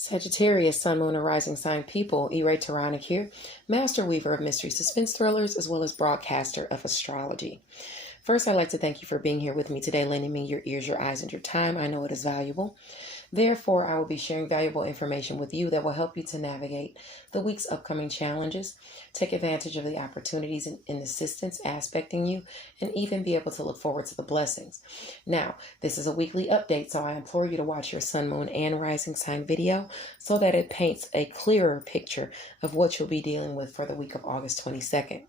Sagittarius, Sun, Moon, and Rising Sign people, E-Ray Taronic here, Master Weaver of Mystery Suspense Thrillers, as well as broadcaster of astrology. First, I'd like to thank you for being here with me today, lending me your ears, your eyes, and your time. I know it is valuable. Therefore, I will be sharing valuable information with you that will help you to navigate the week's upcoming challenges, take advantage of the opportunities and assistance aspecting you, and even be able to look forward to the blessings. Now, this is a weekly update, so I implore you to watch your Sun, Moon, and Rising sign video so that it paints a clearer picture of what you'll be dealing with for the week of August 22nd.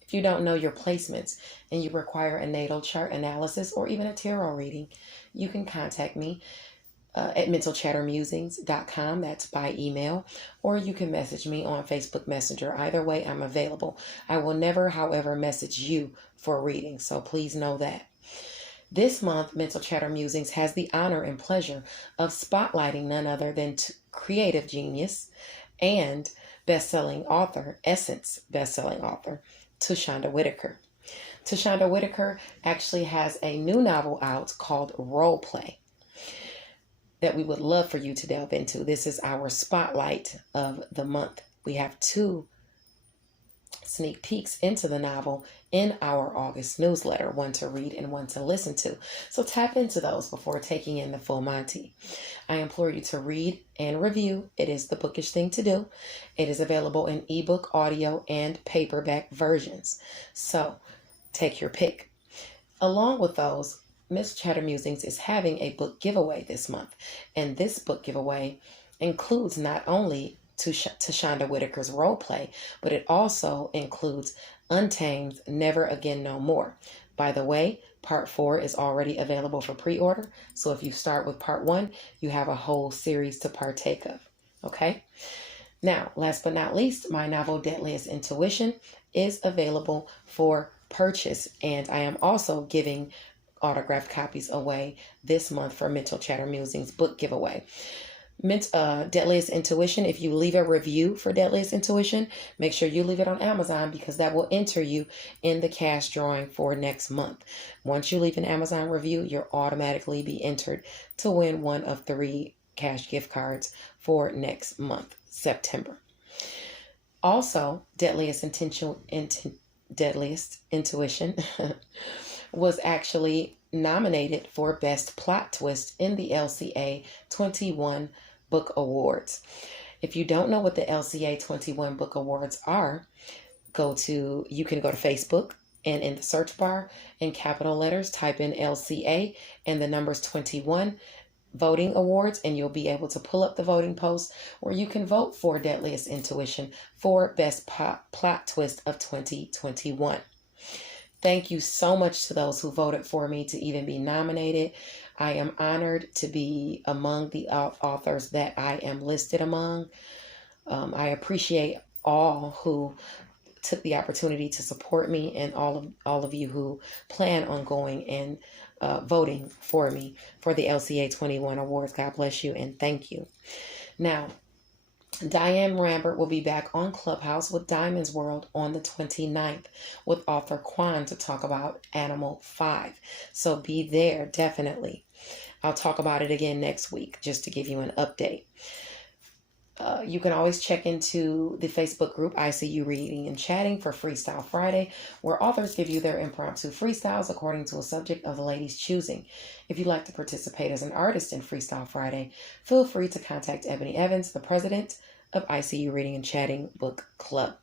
If you don't know your placements and you require a natal chart analysis or even a tarot reading, you can contact me at mentalchattermusings.com. That's by email, or you can message me on Facebook Messenger. Either way, I'm available. I will never, however, message you for a reading, so please know that. This month, Mental Chatter Musings has the honor and pleasure of spotlighting none other than creative genius and best-selling author, Essence best-selling author, Tushonda Whitaker. Tushonda Whitaker actually has a new novel out called Role Play that we would love for you to delve into. This is our spotlight of the month. We have 2 sneak peeks into the novel in our August newsletter, one to read and one to listen to. So tap into those before taking in the full Monty. I implore you to read and review. It is the bookish thing to do. It is available in ebook, audio, and paperback versions. So take your pick. Along with those, Miss Chatter Musings is having a book giveaway this month. And this book giveaway includes not only Tushonda Whitaker's Role Play, but it also includes Untamed, Never Again No More. By the way, part 4 is already available for pre-order. So if you start with part 1, you have a whole series to partake of. Okay? Now, last but not least, my novel Deadliest Intuition is available for purchase. And I am also giving autographed copies away this month for Mental Chatter Musings book giveaway. Deadliest Intuition, if you leave a review for Deadliest Intuition, make sure you leave it on Amazon because that will enter you in the cash drawing for next month. Once you leave an Amazon review, you'll automatically be entered to win one of 3 cash gift cards for next month, September. Also, Deadliest Intuition was actually nominated for Best Plot Twist in the LCA 21 Book Awards. If you don't know what the LCA 21 Book Awards are, you can go to Facebook and in the search bar in capital letters type in LCA and the numbers 21 Voting Awards, and you'll be able to pull up the voting post where you can vote for Deadliest Intuition for Best Plot Twist of 2021. Thank you so much to those who voted for me to even be nominated. I am honored to be among the authors that I am listed among. I appreciate all who took the opportunity to support me and all of you who plan on going and voting for me for the LCA 21 awards. God bless you and thank you. Now, Diane Rambert will be back on Clubhouse with Diamond's World on the 29th with author Quan to talk about Animal 5. So be there, definitely. I'll talk about it again next week just to give you an update. You can always check into the Facebook group ICU Reading and Chatting for Freestyle Friday, where authors give you their impromptu freestyles according to a subject of the lady's choosing. If you'd like to participate as an artist in Freestyle Friday, feel free to contact Ebony Evans, the president of ICU Reading and Chatting Book Club.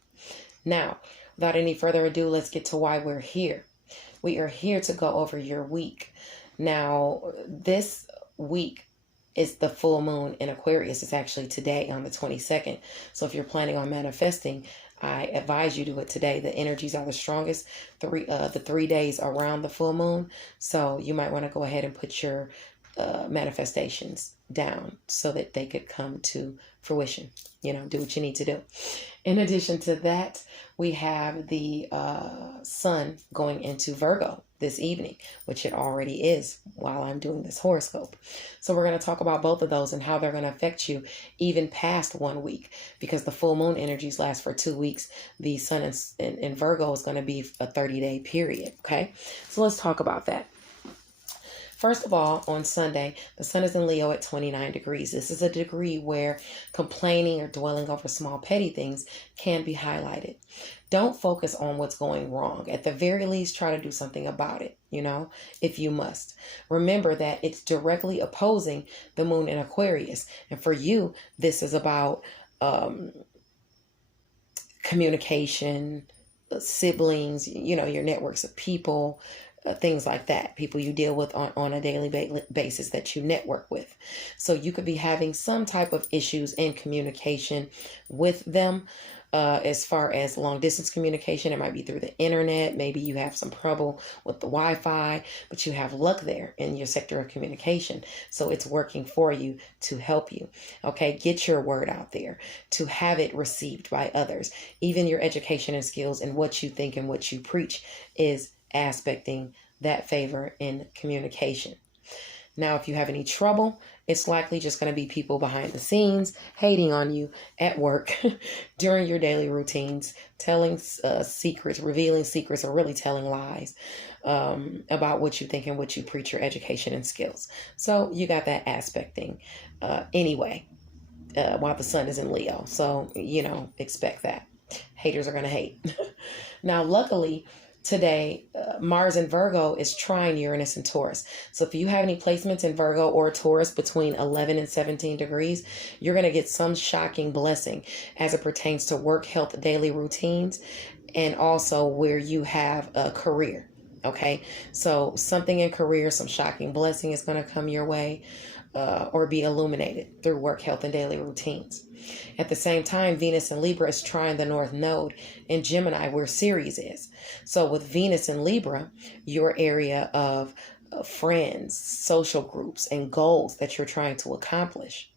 Now, without any further ado, let's get to why we're here. We are here to go over your week. Now, this week is the full moon in Aquarius. It's actually today on the 22nd. So if you're planning on manifesting, I advise you do it today. The energies are the strongest the 3 days around the full moon. So you might want to go ahead and put your manifestations down so that they could come to fruition. Do what you need to do. In addition to that, we have the sun going into Virgo this evening, which it already is while I'm doing this horoscope. So we're going to talk about both of those and how they're going to affect you even past 1 week, because the full moon energies last for 2 weeks. The sun in Virgo is going to be a 30-day period. Okay, so let's talk about that. First of all, on Sunday, the sun is in Leo at 29 degrees. This is a degree where complaining or dwelling over small petty things can be highlighted. Don't focus on what's going wrong. At the very least, try to do something about it, if you must. Remember that it's directly opposing the moon in Aquarius. And for you, this is about communication, siblings, your networks of people, things like that, people you deal with on a daily basis that you network with. So you could be having some type of issues in communication with them. As far as long distance communication, it might be through the internet. Maybe you have some trouble with the Wi-Fi, but you have luck there in your sector of communication. So it's working for you to help you. Okay, get your word out there to have it received by others. Even your education and skills and what you think and what you preach is aspecting that favor in communication. Now, if you have any trouble, it's likely just going to be people behind the scenes hating on you at work during your daily routines, telling secrets, revealing secrets, or really telling lies about what you think and what you preach, your education and skills. So you got that aspecting anyway, while the sun is in Leo. So, expect that. Haters are going to hate. Now, luckily, today, Mars in Virgo is trine Uranus and Taurus. So if you have any placements in Virgo or Taurus between 11 and 17 degrees, you're going to get some shocking blessing as it pertains to work, health, daily routines, and also where you have a career. Okay, so something in career, some shocking blessing is going to come your way or be illuminated through work, health, and daily routines. At the same time, Venus in Libra is trying the North Node in Gemini, where Ceres is. So with Venus in Libra, your area of friends, social groups, and goals that you're trying to accomplish,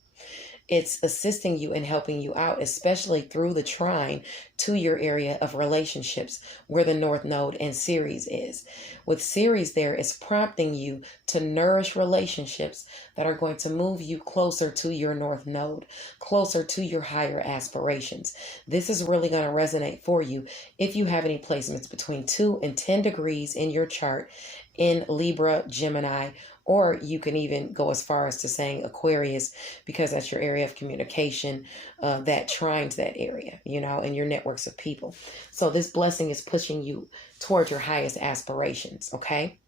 it's assisting you and helping you out, especially through the trine to your area of relationships where the North Node and Ceres is. With Ceres there, it's prompting you to nourish relationships that are going to move you closer to your North Node, closer to your higher aspirations. This is really going to resonate for you if you have any placements between 2 and 10 degrees in your chart in Libra, Gemini, or you can even go as far as to saying Aquarius, because that's your area of communication, that trines that area, and your networks of people. So this blessing is pushing you toward your highest aspirations, okay?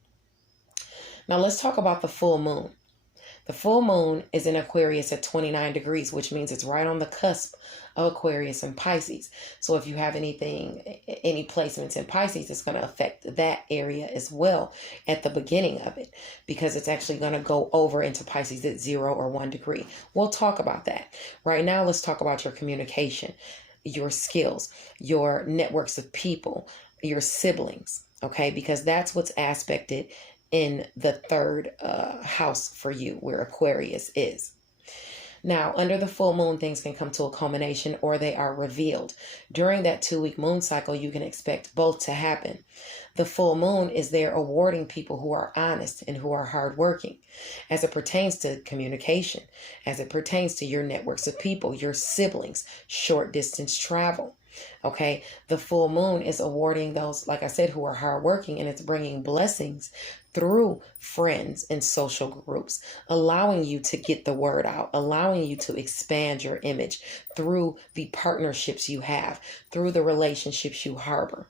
Now let's talk about the full moon. The full moon is in Aquarius at 29 degrees, which means it's right on the cusp of Aquarius and Pisces. So if you have any placements in Pisces, it's going to affect that area as well at the beginning of it, because it's actually going to go over into Pisces at 0 or 1 degree. We'll talk about that. Right now, let's talk about your communication, your skills, your networks of people, your siblings, okay? Because that's what's aspected in the third house for you, where Aquarius is. Now, under the full moon, things can come to a culmination or they are revealed. During that 2-week moon cycle, you can expect both to happen. The full moon is there awarding people who are honest and who are hardworking as it pertains to communication, as it pertains to your networks of people, your siblings, short distance travel. Okay, the full moon is awarding those, like I said, who are hardworking, and it's bringing blessings through friends and social groups, allowing you to get the word out, allowing you to expand your image through the partnerships you have, through the relationships you harbor.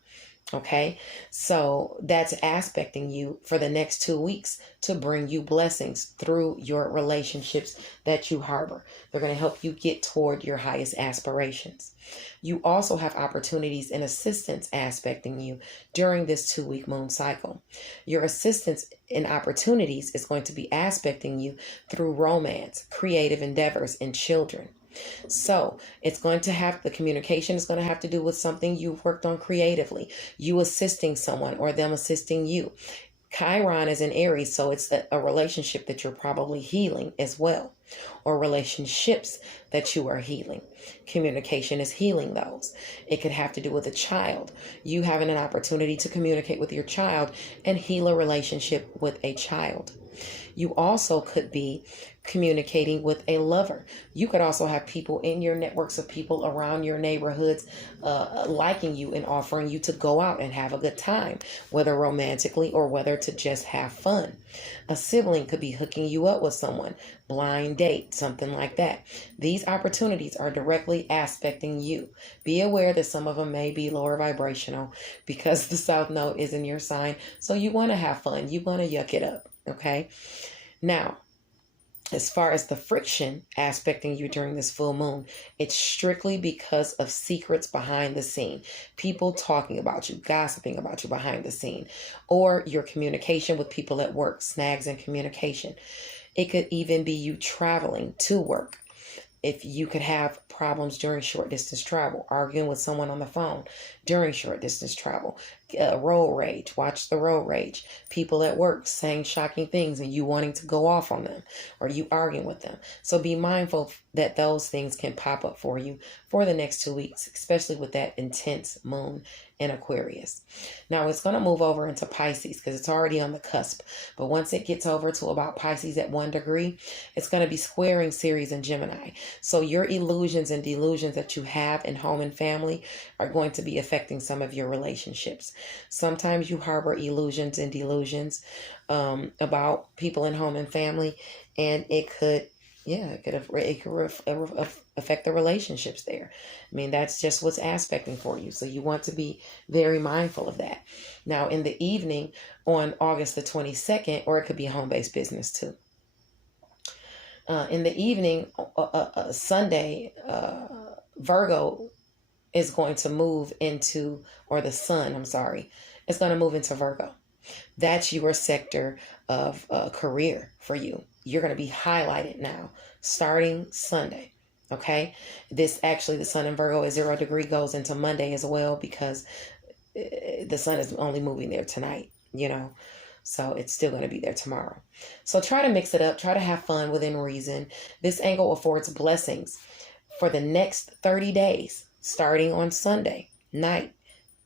Okay, so that's aspecting you for the next 2 weeks to bring you blessings through your relationships that you harbor. They're going to help you get toward your highest aspirations. You also have opportunities and assistance aspecting you during this 2-week moon cycle. Your assistance and opportunities is going to be aspecting you through romance, creative endeavors, and children. So it's going to have, the communication is going to have to do with something you've worked on creatively, you assisting someone or them assisting you. Chiron is in Aries, so it's a relationship that you're probably healing as well. or relationships that you are healing. Communication is healing those. It could have to do with a child. You having an opportunity to communicate with your child and heal a relationship with a child. You also could be communicating with a lover. You could also have people in your networks of people around your neighborhoods liking you and offering you to go out and have a good time, whether romantically or whether to just have fun. A sibling could be hooking you up with someone, blind date, something like that. These opportunities are directly aspecting you. Be aware that some of them may be lower vibrational because the South Node is in your sign. So you want to have fun. You want to yuck it up. Okay. Now, as far as the friction aspecting you during this full moon, it's strictly because of secrets behind the scene. People talking about you, gossiping about you behind the scene, or your communication with people at work, snags in communication. It could even be you traveling to work. If you could have problems during short distance travel, arguing with someone on the phone during short distance travel, road rage, watch the road rage, people at work saying shocking things and you wanting to go off on them or you arguing with them. So be mindful that those things can pop up for you for the next 2 weeks, especially with that intense moon in Aquarius. Now it's going to move over into Pisces because it's already on the cusp. But once it gets over to about Pisces at 1 degree, it's going to be squaring Ceres and Gemini. So your illusions and delusions that you have in home and family are going to be affecting some of your relationships. Sometimes you harbor illusions and delusions about people in home and family, and it could affect the relationships there. I mean, that's just what's aspecting for you. So you want to be very mindful of that. Now, in the evening on August the 22nd, or it could be home-based business too. In the evening, Sunday, Virgo is going to move into, or the sun, is going to move into Virgo. That's your sector of career for you. You're going to be highlighted now starting Sunday. Okay. The sun in Virgo is 0 degree, goes into Monday as well because the sun is only moving there tonight, so it's still going to be there tomorrow. So try to mix it up. Try to have fun within reason. This angle affords blessings for the next 30 days, starting on Sunday night,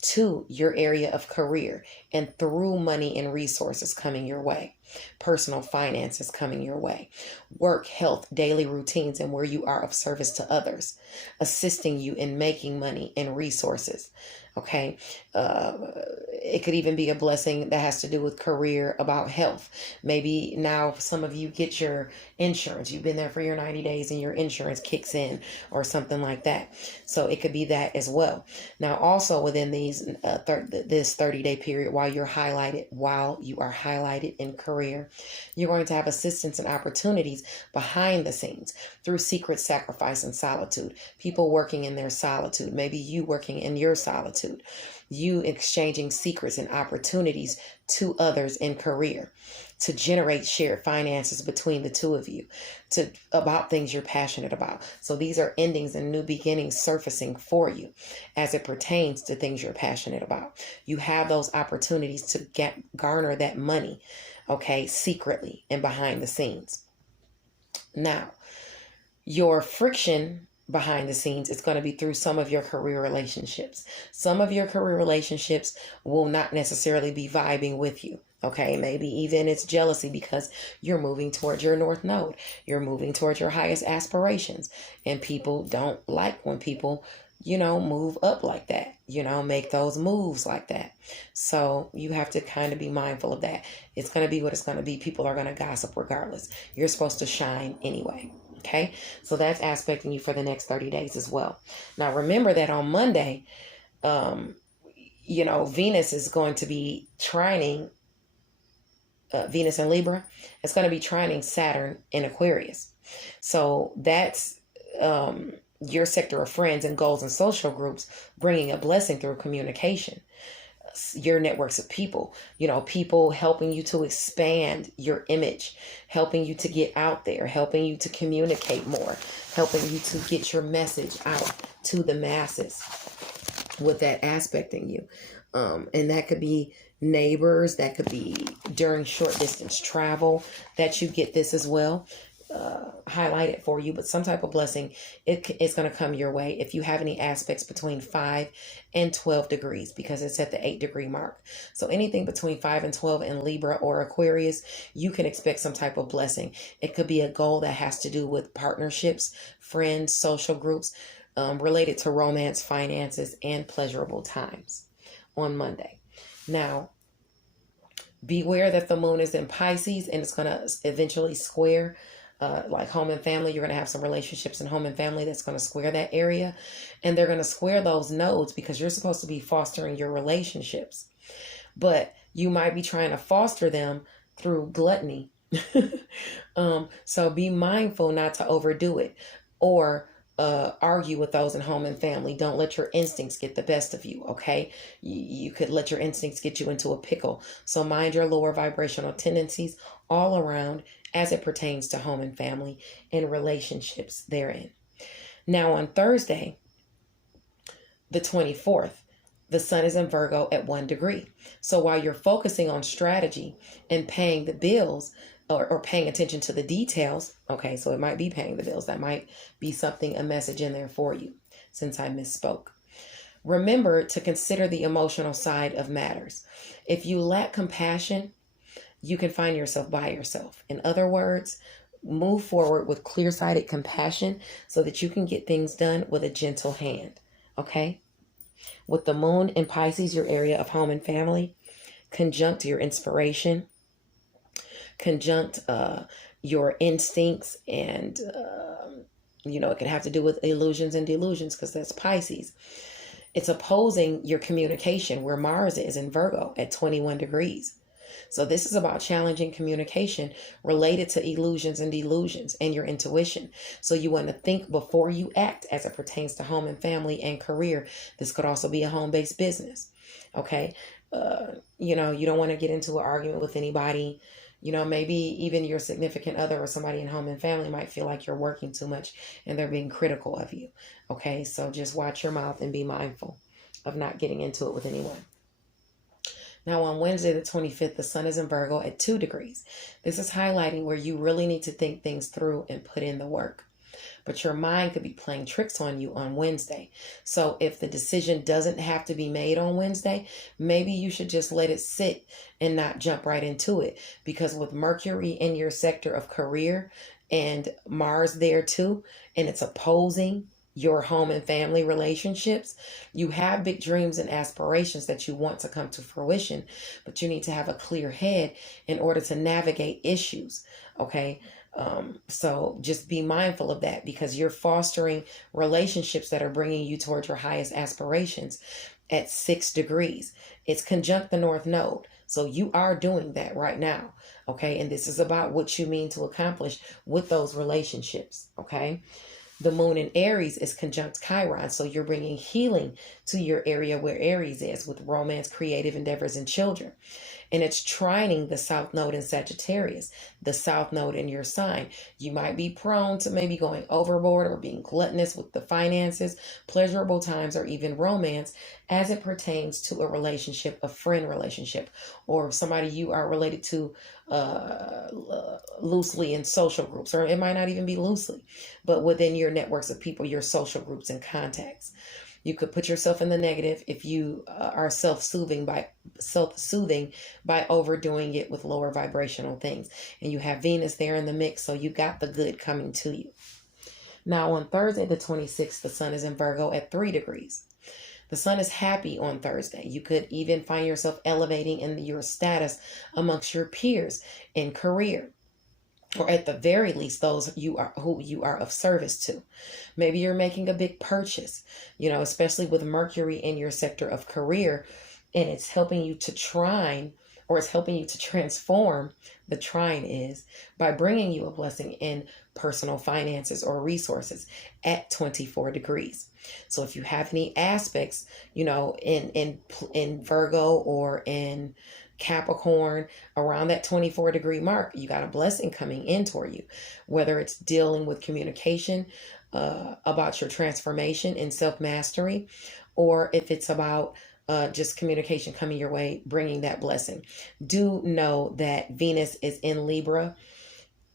to your area of career and through money and resources coming your way. Personal finances coming your way. Work, health, daily routines, and where you are of service to others, assisting you in making money and resources. Okay. It could even be a blessing that has to do with career, about health. Maybe now some of you get your insurance. You've been there for your 90 days and your insurance kicks in or something like that. So it could be that as well. Now, also within this 30-day period, while you are highlighted in career, you're going to have assistance and opportunities behind the scenes through secret sacrifice and solitude. People working in their solitude. Maybe you working in your solitude. You exchanging secrets and opportunities to others in career to generate shared finances between the two of you about things you're passionate about. So these are endings and new beginnings surfacing for you as it pertains to things you're passionate about. You have those opportunities to garner that money, okay, secretly and behind the scenes. Now, your friction behind the scenes is going to be through some of your career relationships. Some of your career relationships will not necessarily be vibing with you. Okay, maybe even it's jealousy because you're moving towards your North Node. You're moving towards your highest aspirations. And people don't like when people, move up like that, make those moves like that. So you have to kind of be mindful of that. It's going to be what it's going to be. People are going to gossip regardless. You're supposed to shine anyway. Okay, so that's aspecting you for the next 30 days as well. Now, remember that on Monday, Venus is going to be trining Venus in Libra. It's going to be trining Saturn in Aquarius. So that's your sector of friends and goals and social groups bringing a blessing through communication. Your networks of people, people helping you to expand your image, helping you to get out there, helping you to communicate more, helping you to get your message out to the masses with that aspecting you. And that could be neighbors, that could be during short distance travel that you get this as well. highlight it for you, but some type of blessing it's going to come your way if you have any aspects between 5 and 12 degrees, because it's at the 8-degree mark. So anything between 5 and 12 in Libra or Aquarius, you can expect some type of blessing. It could be a goal that has to do with partnerships, friends, social groups, related to romance, finances, and pleasurable times on Monday. Now, beware that the moon is in Pisces and it's going to eventually square like home and family. You're going to have some relationships in home and family that's going to square that area. And they're going to square those nodes because you're supposed to be fostering your relationships. But you might be trying to foster them through gluttony. So be mindful not to overdo it or argue with those in home and family. Don't let your instincts get the best of you, okay? You could let your instincts get you into a pickle. So mind your lower vibrational tendencies all around as it pertains to home and family and relationships therein. Now on Thursday, the 24th, the sun is in Virgo at 1 degree. So while you're focusing on strategy and paying the bills, or paying attention to the details, okay, so it might be paying the bills. That might be something, a message in there for you, since I misspoke. Remember to consider the emotional side of matters. If you lack compassion, you can find yourself by yourself. In other words, move forward with clear-sighted compassion so that you can get things done with a gentle hand, okay? With the moon in Pisces, your area of home and family, conjunct your inspiration, conjunct your instincts, and it can have to do with illusions and delusions because that's Pisces. It's opposing your communication where Mars is in Virgo at 21 degrees. So this is about challenging communication related to illusions and delusions and your intuition. So you want to think before you act as it pertains to home and family and career. This could also be a home-based business. Okay. You don't want to get into an argument with anybody. Maybe even your significant other or somebody in home and family might feel like you're working too much and they're being critical of you. Okay. So just watch your mouth and be mindful of not getting into it with anyone. Now on Wednesday, the 25th, the sun is in Virgo at 2 degrees. This is highlighting where you really need to think things through and put in the work. But your mind could be playing tricks on you on Wednesday. So if the decision doesn't have to be made on Wednesday, maybe you should just let it sit and not jump right into it. Because with Mercury in your sector of career and Mars there too, and it's opposing your home and family relationships, you have big dreams and aspirations that you want to come to fruition, but you need to have a clear head in order to navigate issues. Okay. So just be mindful of that because you're fostering relationships that are bringing you towards your highest aspirations at 6 degrees. It's conjunct the North Node. So you are doing that right now. Okay. And this is about what you mean to accomplish with those relationships. Okay. The moon in Aries is conjunct Chiron, so you're bringing healing to your area where Aries is with romance, creative endeavors, and children. And it's trining the South Node in Sagittarius, the South Node in your sign. You might be prone to maybe going overboard or being gluttonous with the finances, pleasurable times, or even romance as it pertains to a relationship, a friend relationship, or somebody you are related to loosely in social groups, or it might not even be loosely, but within your networks of people, your social groups and contacts. You could put yourself in the negative if you are self-soothing by overdoing it with lower vibrational things. And you have Venus there in the mix, so you got the good coming to you. Now on Thursday, the 26th, the sun is in Virgo at 3 degrees. The sun is happy on Thursday. You could even find yourself elevating in your status amongst your peers in career, or at the very least, those who you are of service to. Maybe you're making a big purchase, especially with Mercury in your sector of career, and it's helping you to trine, or it's helping you to transform, the trine is, by bringing you a blessing in personal finances or resources at 24 degrees. So if you have any aspects, in Virgo or in Capricorn around that 24 degree mark, you got a blessing coming in toward you, whether it's dealing with communication, about your transformation and self-mastery, or if it's about just communication coming your way, bringing that blessing. Do know that Venus is in Libra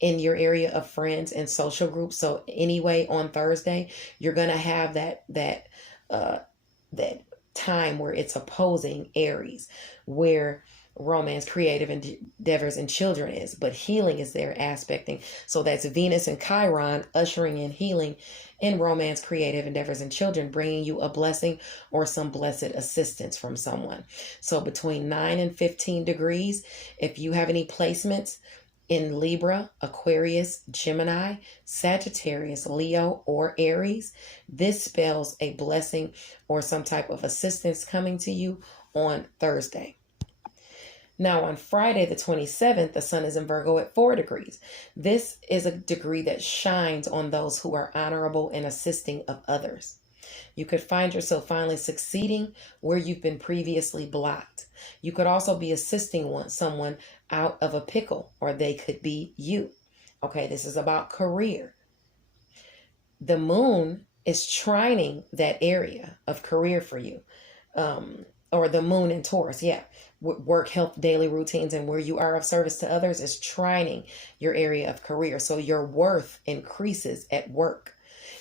in your area of friends and social groups. So anyway, on Thursday, you're going to have that time where it's opposing Aries, where romance, creative endeavors, and children is, but healing is there aspecting. So that's Venus and Chiron ushering in healing in romance, creative endeavors, and children, bringing you a blessing or some blessed assistance from someone. So between 9 and 15 degrees, if you have any placements in Libra, Aquarius, Gemini, Sagittarius, Leo, or Aries, this spells a blessing or some type of assistance coming to you on Thursday. Now on Friday the 27th, the sun is in Virgo at 4 degrees. This is a degree that shines on those who are honorable and assisting of others. You could find yourself finally succeeding where you've been previously blocked. You could also be assisting someone out of a pickle, or they could be you. Okay, this is about career. The moon is trining that area of career for you. Or the moon in Taurus, yeah. Work, health, daily routines, and where you are of service to others is trining your area of career. So your worth increases at work,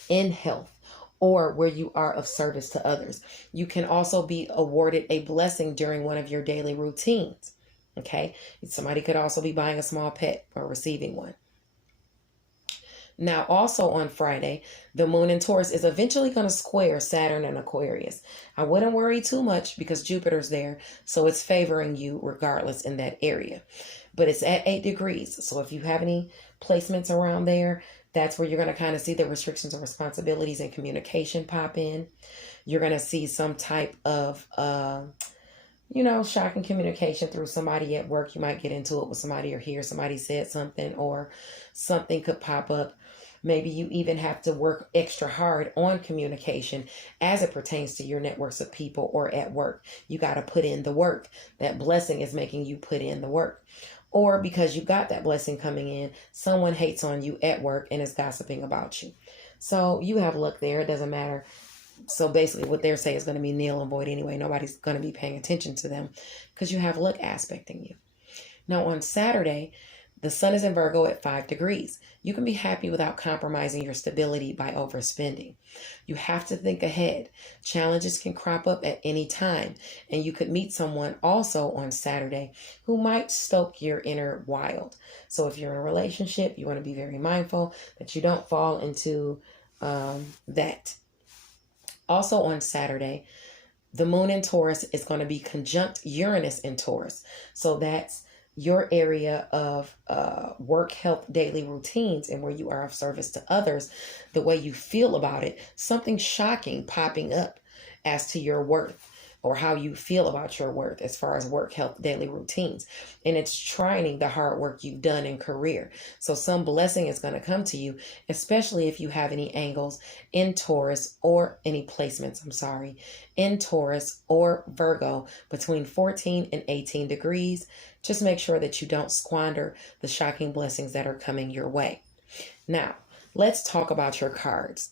in health, or where you are of service to others. You can also be awarded a blessing during one of your daily routines. Okay. Somebody could also be buying a small pet or receiving one. Now, also on Friday, the moon in Taurus is eventually going to square Saturn and Aquarius. I wouldn't worry too much because Jupiter's there, so it's favoring you regardless in that area. But it's at 8 degrees, so if you have any placements around there, that's where you're going to kind of see the restrictions and responsibilities and communication pop in. You're going to see some type of, shocking communication through somebody at work. You might get into it with somebody or hear somebody said something, or something could pop up. Maybe you even have to work extra hard on communication as it pertains to your networks of people or at work. You got to put in the work. That blessing is making you put in the work. Or because you got that blessing coming in, someone hates on you at work and is gossiping about you. So you have luck there. It doesn't matter. So basically what they're saying is going to be nil and void anyway. Nobody's going to be paying attention to them because you have luck aspecting you. Now on Saturday, the sun is in Virgo at 5 degrees. You can be happy without compromising your stability by overspending. You have to think ahead. Challenges can crop up at any time, and you could meet someone also on Saturday who might stoke your inner wild. So if you're in a relationship, you want to be very mindful that you don't fall into that. Also on Saturday, the moon in Taurus is going to be conjunct Uranus in Taurus. So that's your area of work, health, daily routines, and where you are of service to others, the way you feel about it, something shocking popping up as to your worth or how you feel about your worth as far as work, health, daily routines. And it's trining the hard work you've done in career. So some blessing is going to come to you, especially if you have any angles in Taurus or any placements, in Taurus or Virgo between 14 and 18 degrees. Just make sure that you don't squander the shocking blessings that are coming your way. Now, let's talk about your cards.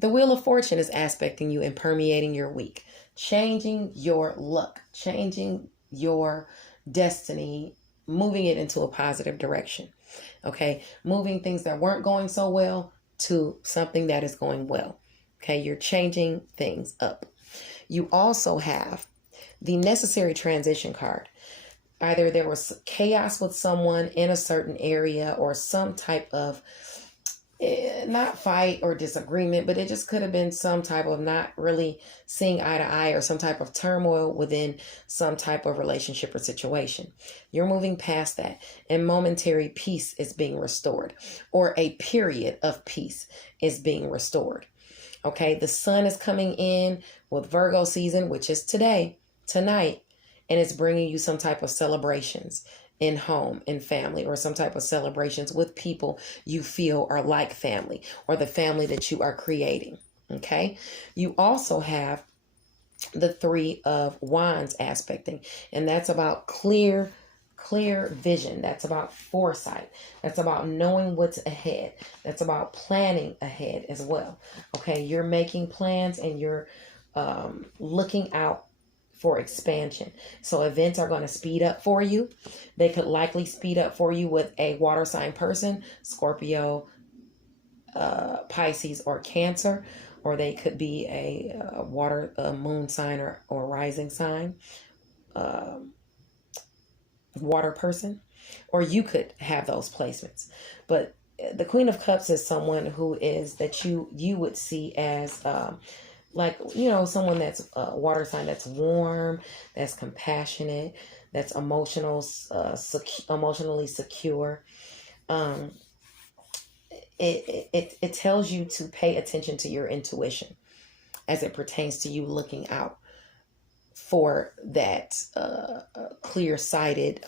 The Wheel of Fortune is aspecting you and permeating your week, changing your luck, changing your destiny, moving it into a positive direction. Okay, moving things that weren't going so well to something that is going well. Okay, you're changing things up. You also have the necessary transition card. Either there was chaos with someone in a certain area or some type of not fight or disagreement, but it just could have been some type of not really seeing eye to eye or some type of turmoil within some type of relationship or situation. You're moving past that, and momentary peace is being restored, or a period of peace is being restored. Okay, the sun is coming in with Virgo season, which is tonight, and it's bringing you some type of celebrations in home, in family, or some type of celebrations with people you feel are like family, or the family that you are creating. Okay. You also have the 3 of Wands aspecting, and that's about clear vision. That's about foresight. That's about knowing what's ahead. That's about planning ahead as well. Okay. You're making plans and you're looking out for expansion. So events are going to speed up for you. They could likely speed up for you with a water sign person, Scorpio, Pisces, or Cancer, or they could be a water moon sign or rising sign, water person, or you could have those placements. But the Queen of Cups is someone who is that you would see as like, you know, someone that's a water sign, that's warm, that's compassionate, that's emotionally secure. It tells you to pay attention to your intuition as it pertains to you looking out for that clear-sighted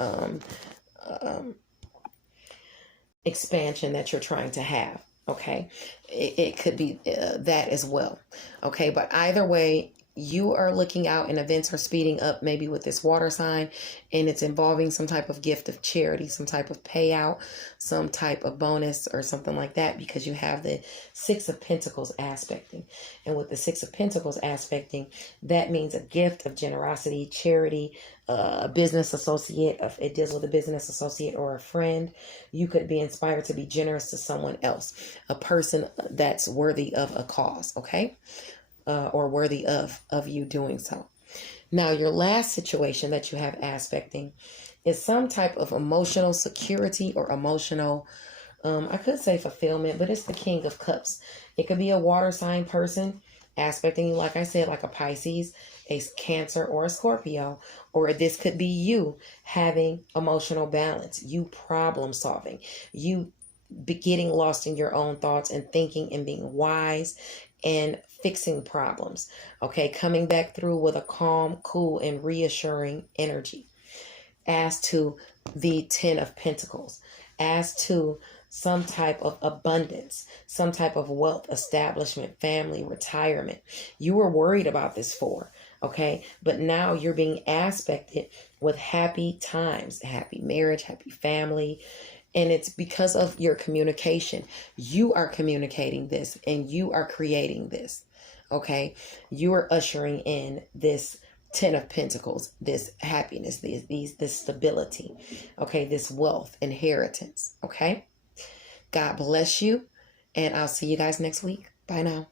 expansion that you're trying to have. Okay, it could be that as well. Okay, but either way, you are looking out and events are speeding up, maybe with this water sign, and it's involving some type of gift of charity, some type of payout, some type of bonus or something like that, because you have the Six of Pentacles aspecting. And with the Six of Pentacles aspecting, that means a gift of generosity, charity, a business associate. If it deals with a business associate or a friend, you could be inspired to be generous to someone else, a person that's worthy of a cause, okay? Or worthy of you doing so. Now, your last situation that you have aspecting is some type of emotional security or emotional, I could say fulfillment, but it's the King of Cups. It could be a water sign person aspecting you, like I said, like a Pisces, a Cancer, or a Scorpio. Or this could be you having emotional balance, you problem solving, you getting lost in your own thoughts and thinking and being wise and fixing problems. Okay, coming back through with a calm, cool, and reassuring energy. As to the Ten of Pentacles, as to some type of abundance, some type of wealth, establishment, family, retirement. You were worried about this for, okay? But now you're being aspected with happy times, happy marriage, happy family. And it's because of your communication. You are communicating this and you are creating this, okay? You are ushering in this Ten of Pentacles, this happiness, this stability, okay? This wealth, inheritance, okay? God bless you. And I'll see you guys next week. Bye now.